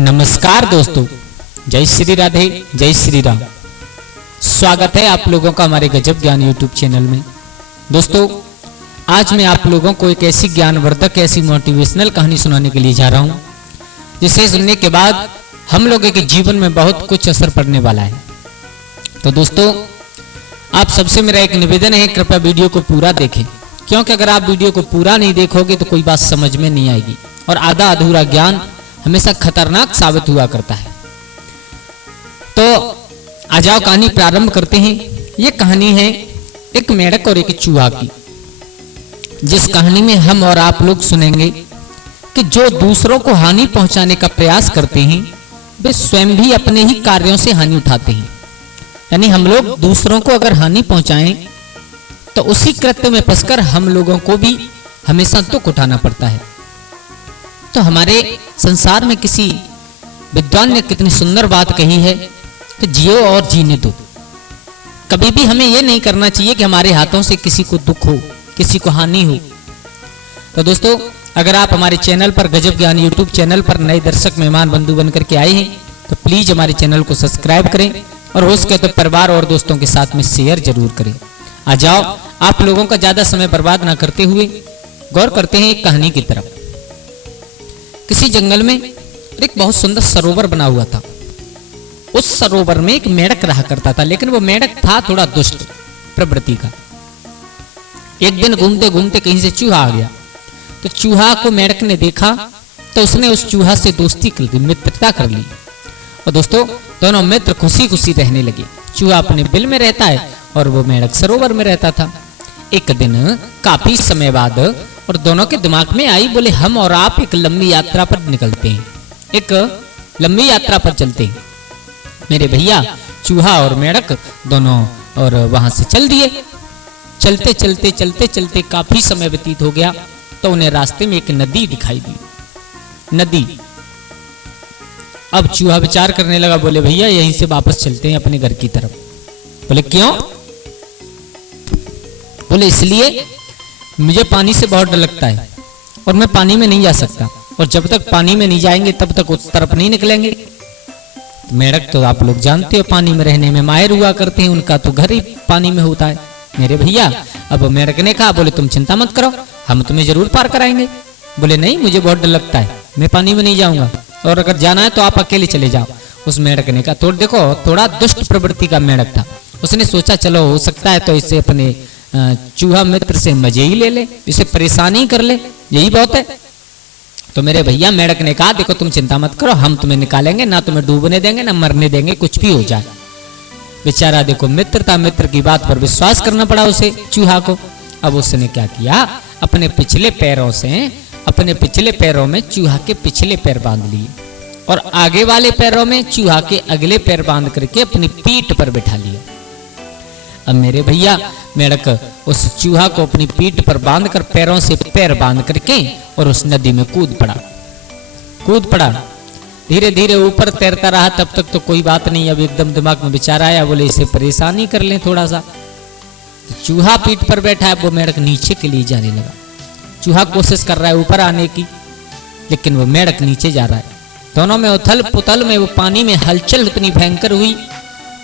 नमस्कार दोस्तों, जय श्री राधे, जय श्री राम। स्वागत है आप लोगों का हमारे गजब ज्ञान यूट्यूब चैनल में। दोस्तों, आज मैं आप लोगों को एक ऐसी ज्ञानवर्धक, ऐसी मोटिवेशनल कहानी सुनाने के लिए जा रहा हूं, जिसे सुनने के बाद हम लोगों के जीवन में बहुत कुछ असर पड़ने वाला है। तो दोस्तों, आप सबसे मेरा एक निवेदन है, कृपया वीडियो को पूरा देखें, क्योंकि अगर आप वीडियो को पूरा नहीं देखोगे तो कोई बात समझ में नहीं आएगी और आधा अधूरा ज्ञान हमेशा खतरनाक साबित हुआ करता है। तो आ जाओ, कहानी प्रारंभ करते हैं। ये कहानी है एक मेंढक और एक चूहा की, जिस कहानी में हम और आप लोग सुनेंगे कि जो दूसरों को हानि पहुंचाने का प्रयास करते हैं वे स्वयं भी अपने ही कार्यों से हानि उठाते हैं। यानी हम लोग दूसरों को अगर हानि पहुंचाएं तो उसी कृत्य में फंसकर हम लोगों को भी हमेशा दुख उठाना पड़ता है। तो हमारे संसार में किसी विद्वान ने कितनी सुंदर बात कही है कि जियो और जीने दो। कभी भी हमें यह नहीं करना चाहिए कि हमारे हाथों से किसी को दुख हो, किसी को हानि हो। तो दोस्तों, अगर आप हमारे चैनल पर गजब ज्ञान यूट्यूब चैनल पर नए दर्शक मेहमान बंधु बनकर के आए हैं तो प्लीज हमारे चैनल को सब्सक्राइब करें और हो सके तो परिवार और दोस्तों के साथ में शेयर जरूर करें। आ जाओ, आप लोगों का ज्यादा समय बर्बाद ना करते हुए गौर करते हैं एक कहानी की तरफ। किसी जंगल में एक बहुत सुंदर सरोवर बना हुआ था। उस सरोवर में एक मेंढक रहा करता था, लेकिन वो मेंढक था थोड़ा दुष्ट प्रवृत्ति का। एक दिन घूमते घूमते कहीं से चूहा आ गया। तो चूहा को मेंढक ने देखा तो उसने उस चूहा से दोस्ती कर ली, मित्रता कर ली। और दोस्तों, दोनों मित्र खुशी खुशी रहने लगे। चूहा अपने बिल में रहता है और वो मेंढक सरोवर में रहता था। एक दिन काफी समय बाद और दोनों के दिमाग में आई, बोले हम और आप एक लंबी यात्रा पर निकलते हैं, एक लंबी यात्रा पर चलते हैं। मेरे भैया चूहा और मेंढक दोनों और वहां से चल दिए। चलते चलते चलते चलते काफी समय व्यतीत हो गया तो उन्हें रास्ते में एक नदी दिखाई दी। नदी। अब चूहा विचार करने लगा, बोले भैया यहीं से वापस चलते हैं अपने घर की तरफ। बोले क्यों? बोले इसलिए मुझे पानी से बहुत डर लगता है और मैं पानी में नहीं जा सकता, और जब तक पानी में नहीं जाएंगे तब तक उस तरफ नहीं निकलेंगे। मेंढक तो आप लोग जानते हो पानी में रहने में माहिर हुआ करते हैं, उनका तो घर ही पानी में होता है। मेरे भैया, अब मेंढक ने कहा, बोले तुम चिंता मत करो, हम तुम्हें जरूर पार कराएंगे। बोले नहीं, मुझे बहुत डर लगता है, मैं पानी में नहीं जाऊंगा, और अगर जाना है तो आप अकेले चले जाओ। उस मेंढक ने कहा, तो देखो थोड़ा दुष्ट प्रवृत्ति का मेंढक था। उसने सोचा चलो हो सकता है तो इसे अपने चूहा मित्र से मजे ही ले ले, इसे परेशानी कर ले, यही बहुत है। तो मेरे भैया मेंढक ने कहा, देखो तुम चिंता मत करो, हम तुम्हें निकालेंगे, ना तुम्हें डूबने देंगे ना मरने देंगे, कुछ भी हो जाए। बेचारा देखो, मित्रता मित्र की बात पर विश्वास करना पड़ा उसे, चूहा को। अब उसने क्या किया, अपने पिछले पैरों में चूहा के पिछले पैर बांध लिए और आगे वाले पैरों में चूहा के अगले पैर बांध करके अपनी पीठ पर बैठा लिया। अब मेरे भैया मेंढक उस चूहा को अपनी पीठ पर बांधकर पैरों से पैर बांध करके और उस नदी में कूद पड़ा। धीरे धीरे ऊपर तैरता रहा। तब तक तो कोई बात नहीं, अब एकदम दिमाग में विचार आया, बोले इसे परेशानी कर लें थोड़ा सा। तो चूहा पीठ पर बैठा है, वो मेंढक नीचे के लिए जाने लगा। चूहा कोशिश कर रहा है ऊपर आने की, लेकिन वो मेंढक नीचे जा रहा है। दोनों में उथल पुथल में वो पानी में हलचल इतनी भयंकर हुई।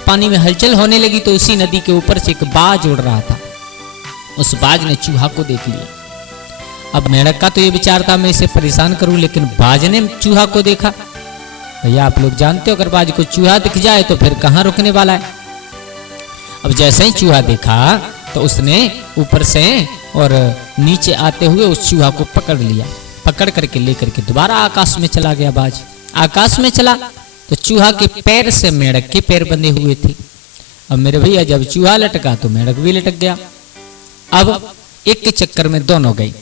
पानी में हलचल होने लगी तो उसी नदी के ऊपर से एक बाज उड़ रहा था। उस बाज ने चूहा को देख लिया। अब मेंढक का तो ये विचार था मैं इसे परेशान करूं, लेकिन बाज ने चूहा को देखा। भैया आप लोग जानते हो, अगर बाज को चूहा दिख जाए तो फिर कहां रुकने वाला है। अब जैसे ही चूहा देखा तो उसने ऊपर से और नीचे आते हुए उस चूहा को पकड़ लिया। पकड़ करके लेकर के दोबारा आकाश में चला गया। बाज आकाश में चला तो चूहा के पैर से मेंढक के पैर बंधे हुए थे। अब मेरे भैया जब चूहा लटका तो मेंढक भी लटक गया। अब एक के चक्कर में दोनों गए।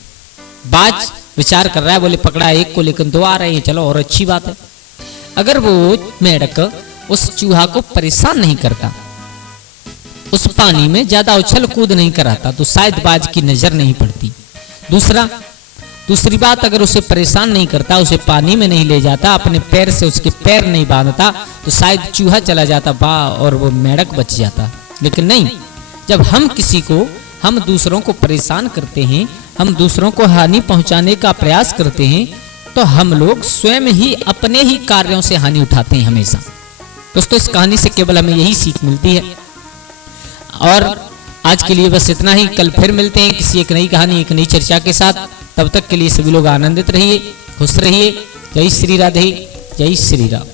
बाज विचार कर रहा है, बोले पकड़ा एक को लेकिन दो आ रहे हैं, चलो और अच्छी बात है। अगर वो मेंढक उस चूहा को परेशान नहीं करता, उस पानी में ज्यादा उछल कूद नहीं कराता तो शायद बाज की नजर नहीं पड़ती। दूसरी बात, अगर उसे परेशान नहीं करता, उसे पानी में नहीं ले जाता, अपने पैर से उसके पैर नहीं बांधता तो शायद चूहा चला जाता और वो मेंढक बच जाता। लेकिन नहीं, जब हम दूसरों को परेशान करते हैं, हम दूसरों को हानि पहुंचाने का प्रयास करते हैं तो हम लोग स्वयं ही अपने ही कार्यों से हानि उठाते हैं हमेशा। दोस्तों इस कहानी से केवल हमें यही सीख मिलती है। और आज के लिए बस इतना ही। कल फिर मिलते हैं किसी एक नई कहानी, एक नई चर्चा के साथ। तब तक के लिए सभी लोग आनंदित रहिए, खुश रहिए। जय श्री राधे, जय श्री राम।